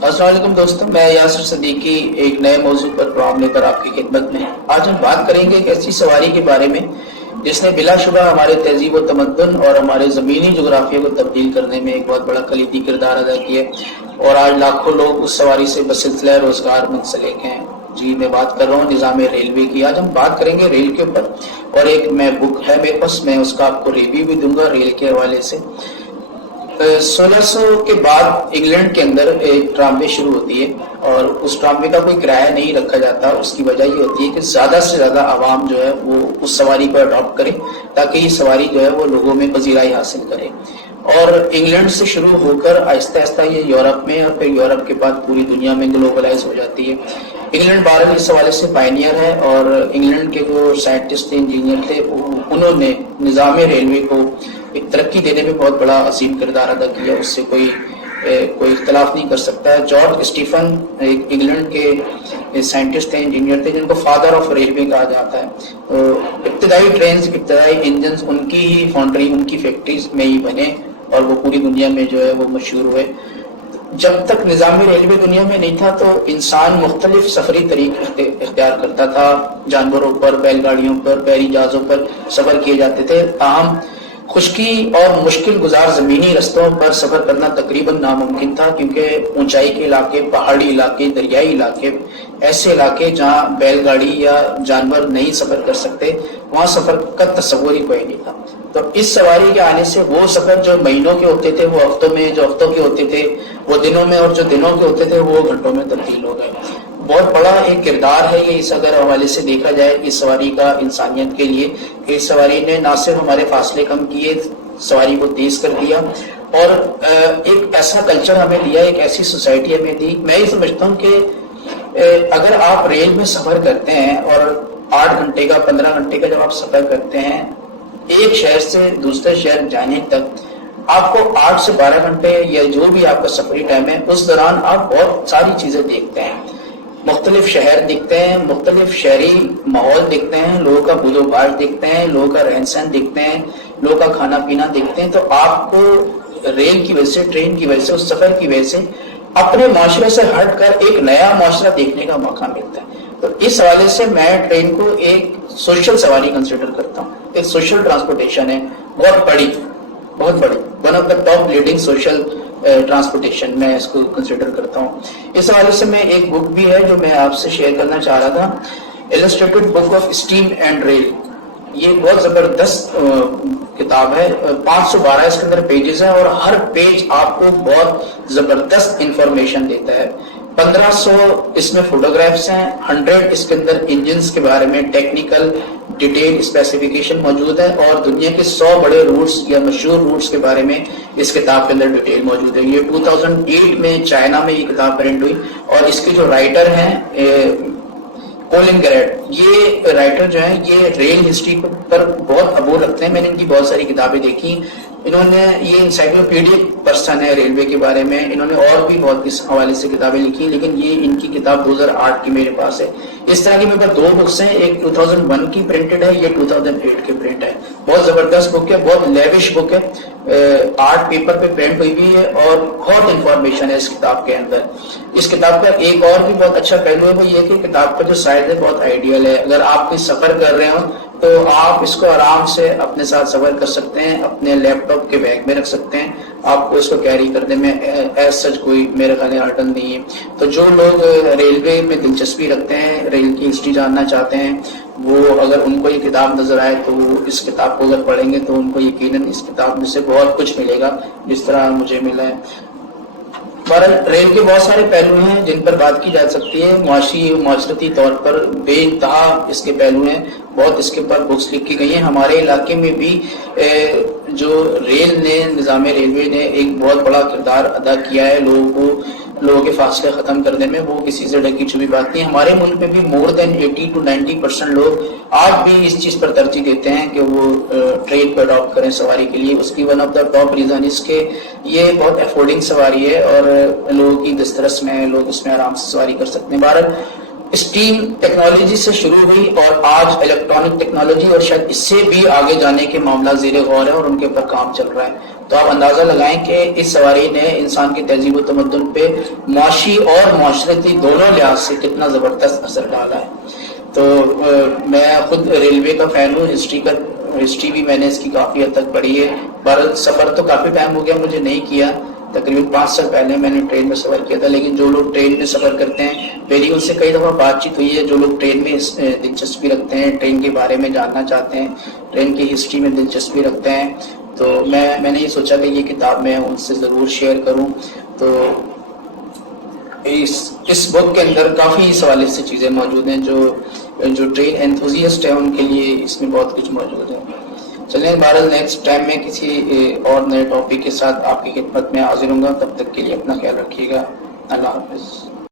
अस्सलाम वालेकुम दोस्तों, मैं यासिर सदीकी एक नए मौजू पर प्रोग्राम लेकर आपकी खिदमत में। आज हम बात करेंगे एक ऐसी सवारी के बारे में जिसने बिलाशुबा हमारे तहजीब व तमद्दुन और हमारे ज़मीनी जोग्राफिया को तब्दील करने में एक बहुत बड़ा कलीदी किरदार अदा किया और आज लाखों लोग उस सवारी से बसिलसिला रोजगार मुंसलिक हैं। जी, मैं बात कर रहा हूँ निज़ाम रेलवे की। आज हम बात करेंगे रेल के ऊपर और एक मैं बुक है मेरे पास, मैं उसका आपको रिव्यू भी दूंगा रेल के हवाले से। 1600 के बाद इंग्लैंड के अंदर एक ट्रामवे शुरू होती है और उस ट्रामवे का कोई किराया नहीं रखा जाता। उसकी वजह ये होती है कि ज़्यादा से ज़्यादा आवाम जो है वो उस सवारी को अडॉप्ट करे ताकि ये सवारी जो है वो लोगों में पजीराई हासिल करे। और इंग्लैंड से शुरू होकर आहिस्ता आहिस्ता ये यूरोप में और फिर यूरोप के बाद पूरी दुनिया में ग्लोबलाइज हो जाती है। इंग्लैंड बहरहाल इस हवाले से पायनियर है और इंग्लैंड के जो साइंटिस्ट थे, इंजीनियर थे, उन्होंने निज़ाम रेलवे को एक तरक्की देने में बहुत बड़ा अजीम किरदार अदा किया। उससे कोई इख्तलाफ नहीं कर सकता है। जॉर्ज स्टीफन एक इंग्लैंड के साइंटिस्ट थे, इंजीनियर थे, जिनको फादर ऑफ रेलवे कहा जाता है। तो इब्तदाई ट्रेन, इब्तदाई इंजन उनकी ही फाउंड्री, उनकी फैक्ट्रीज में ही बने और वो पूरी दुनिया में जो है वो मशहूर हुए। जब तक निज़ामी रेलवे दुनिया में नहीं था तो इंसान मुख्तलिफ सफरी तरीके इख्तियार करता था। जानवरों पर, बैलगाड़ियों पर, बहरी जहाज़ों पर सफ़र किए जाते थे। ताहम खुश्की और मुश्किल गुजार ज़मीनी रस्तों पर सफ़र करना तकरीबन नामुमकिन था, क्योंकि ऊंचाई के इलाके, पहाड़ी इलाके, दरियाई इलाके, ऐसे इलाके जहाँ बैलगाड़ी या जानवर नहीं सफ़र कर सकते, वहाँ सफ़र का तस्वुर ही कोई नहीं था। तो इस सवारी के आने से वो सफ़र जो महीनों के होते थे वो हफ्तों में, जो हफ्तों के होते थे वो दिनों में, और जो दिनों के होते थे वो घंटों में तब्दील हो गए। बहुत बड़ा एक किरदार है ये इस अगर हवाले से देखा जाए इस सवारी का इंसानियत के लिए। इस सवारी ने ना सिर्फ हमारे फासले कम किए, सवारी को तेज कर दिया और एक ऐसा कल्चर हमें दिया, एक ऐसी सोसाइटी हमें दी। मैं ये समझता हूँ कि अगर आप रेल में सफ़र करते हैं और 8 घंटे का, 15 घंटे का जब आप सफ़र करते हैं एक शहर से दूसरे शहर जाने तक, आपको 8 से 12 घंटे या जो भी आपका सफरी टाइम है उस दौरान आप बहुत सारी चीज़ें देखते हैं। मुख्तलिफ शहर दिखते हैं, मुख्तलिफ शहरी माहौल दिखते हैं, लोगों का बुदोबाश दिखते हैं, लोगों का रहन सहन दिखते हैं, लोगों का खाना पीना दिखते हैं। तो आपको रेल की वजह से, ट्रेन की वजह से, उस सफ़र की वजह से अपने माशरे से हट कर एक नया माशरा देखने का मौका मिलता है। तो इस हवाले से मैं ट्रेन को एक सोशल सवारी कंसिडर करता हूँ। एक सोशल ट्रांसपोर्टेशन है, बहुत बड़ी, one of the top leading social transportation मैं इसको कंसिडर करता हूँ। इस हवाले से मैं एक बुक भी है जो मैं आपसे शेयर करना चाह रहा था, illustrated book of steam and rail. ये बहुत ज़बरदस्त किताब है, 512 इसके अंदर पेजेस हैं और हर पेज आपको बहुत ज़बरदस्त इंफॉर्मेशन देता है। 1500 इसमें फोटोग्राफ्स हैं, 100 इसके अंदर इंजन्स के बारे में टेक्निकल डिटेल स्पेसिफिकेशन मौजूद है और दुनिया के 100 बड़े रूट्स या मशहूर रूट्स के बारे में इस किताब के अंदर डिटेल मौजूद है। ये 2008 में चाइना में ये किताब प्रिंट हुई और इसके जो राइटर हैं कोलिन गैरेट, ये राइटर जो है ये रेल हिस्ट्री पर बहुत अबूर रखते हैं। मैंने इनकी बहुत सारी किताबें देखी। इन्होंने, ये इंसाइक्लोपीडिक पर्सन है रेलवे के बारे में, इन्होंने और भी बहुत इस हवाले से किताबें लिखी, लेकिन ये इनकी किताब 2008 की मेरे पास है। इस तरह की मेरे पास 2 बुक्स हैं, एक 2001 की प्रिंटेड है, ये 2008 की प्रिंट है। बहुत ज़बरदस्त बुक है, बहुत लेविश बुक है, आर्ट पेपर पे प्रिंट हुई भी है और बहुत इंफॉर्मेशन है इस किताब के अंदर। इस किताब का एक और भी बहुत अच्छा पहलू है वो ये कि किताब का जो साइज है बहुत आइडियल है। अगर आप कोई सफ़र कर रहे हो तो आप इसको आराम से अपने साथ सफ़र कर सकते हैं, अपने लैपटॉप के बैग में रख सकते हैं, आपको इसको कैरी करने में एज सच कोई मेरे ख्याल हर्डल नहीं है। तो जो लोग रेलवे में दिलचस्पी रखते हैं, रेल की हिस्ट्री जानना चाहते हैं, वो अगर उनको ये किताब नजर आए तो वो इस किताब को अगर पढ़ेंगे तो उनको यकीनन इस किताब में से बहुत कुछ मिलेगा, जिस तरह मुझे मिला है। रेल के बहुत सारे पहलू हैं जिन पर बात की जा सकती है। माशरती तौर पर बेइंतहा इसके पहलू हैं, बहुत इसके ऊपर बुक्स लिखी गई हैं। हमारे इलाके में भी जो रेल ने, निज़ाम रेलवे ने एक बहुत बड़ा किरदार अदा किया है लोगों के फासले ख़त्म करने में, वो किसी से ढकी छुपी बात नहीं। हमारे मुल्क में भी मोर देन 80 to 90% लोग आज भी इस चीज़ पर तरजीह देते हैं कि वो ट्रेन को अडॉप्ट करें सवारी के लिए। उसकी one of the top reason इसके ये बहुत अफोर्डिंग सवारी है और लोगों की दस्तरस में, लोग इसमें आराम से सवारी कर सकते हैं। बहरहाल स्टीम टेक्नोलॉजी से शुरू हुई और आज इलेक्ट्रॉनिक टेक्नोलॉजी और शायद इससे भी आगे जाने के मामला ज़ेरे गौर है और उनके ऊपर काम चल रहा है। تو آپ اندازہ لگائیں کہ اس سواری نے انسان کی تہذیب و تمدن پہ معاشی اور معاشرتی دونوں لحاظ سے کتنا زبردست اثر ڈالا ہے. تو میں خود ریلوے کا فین ہوں، ہسٹری بھی میں نے اس کی کافی حد تک پڑھی ہے. بھارت سفر تو کافی ٹائم ہو گیا مجھے نہیں کیا، تقریباً 5 سال پہلے میں نے ٹرین میں سفر کیا تھا. لیکن جو لوگ ٹرین میں سفر کرتے ہیں، میری ان سے کئی دفعہ بات چیت ہوئی ہے. جو لوگ ٹرین میں دلچسپی رکھتے ہیں، ٹرین کے بارے میں جاننا چاہتے ہیں، ٹرین کی ہسٹری میں دلچسپی رکھتے ہیں، تو میں نے یہ سوچا کہ یہ کتاب میں ان سے ضرور شیئر کروں. تو اس بک کے اندر کافی اس حوالے سے چیزیں موجود ہیں جو ٹرین انتھوزیسٹ ہیں ان کے لیے اس میں بہت کچھ موجود ہے. چلیں بہرحال نیکسٹ ٹائم میں کسی اور نئے ٹاپک کے ساتھ آپ کی خدمت میں حاضر ہوں گا. تب تک کے لیے اپنا خیال رکھیے گا. اللہ حافظ.